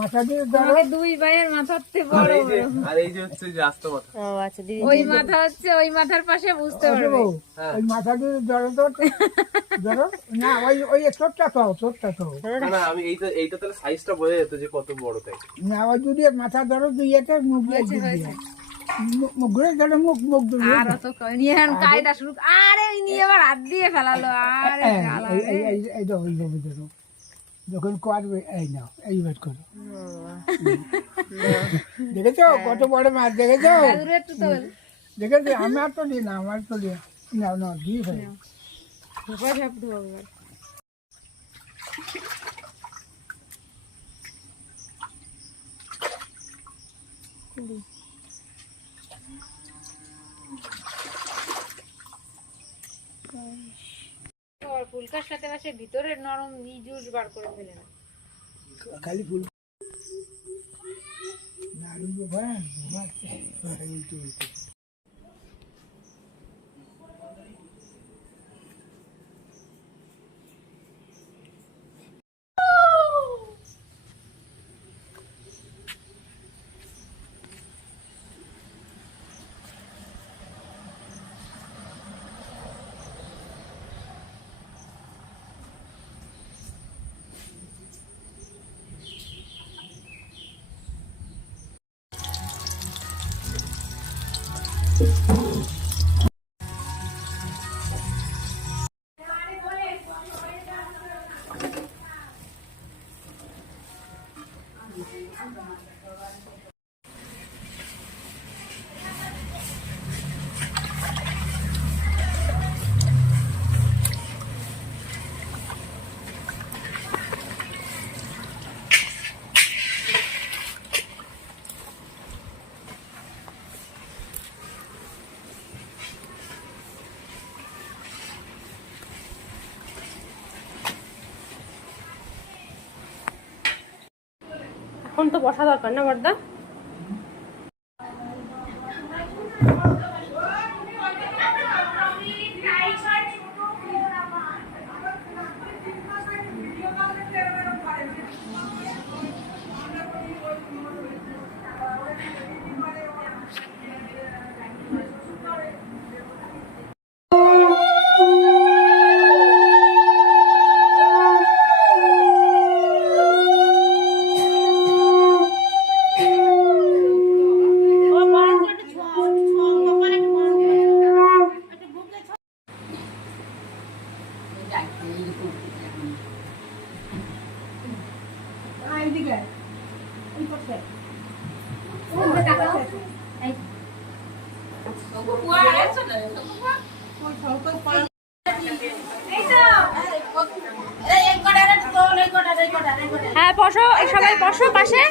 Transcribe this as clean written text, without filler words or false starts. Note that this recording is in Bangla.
মাথা দিয়ে ধরো, দুই ভাইয়ের মাথাতে বড় আর এই যে হচ্ছে যে আস্ত মাথা। ও আচ্ছা দিদি ওই মাথা হচ্ছে ওই মাথার পাশে বুঝতে পারবে। ওই মাথা দিয়ে ধরো তো, ধরো না, ওই ওই ছোটটা খাও, ছোটটা খাও। না না, আমি এইটা তাহলে সাইজটা বোঝা যেত যে কত বড় তাই। না, ওই যদি মাথা ধরো দুই একটা মুখ দিয়ে মুখ ঘুরে ধরো, মুখ মুখ দিয়ে আর অত নিয়ে কায়দা শুরু, আরে নিয়ে আবার হাত দিয়ে ফেলালো। আরে এই ধরো, যখন করবে এই নাও, এই বের করো। দেখেছো কত বড় মাছ, দেখেছো একটু তো দেখেছো? আমার তো দিই না, আমার তো দিই নাও, না দিয়ে ফেলো। ঢোকা ঝাপ ঢোকা। ফুলকার সাথে পাশে ভিতরের নরম জুস বার করে ফেলে না, খালি ফুল এখন তো বসা দরকার না বড়দা? হ্যাঁ বসো, সবাই বসো পাশে।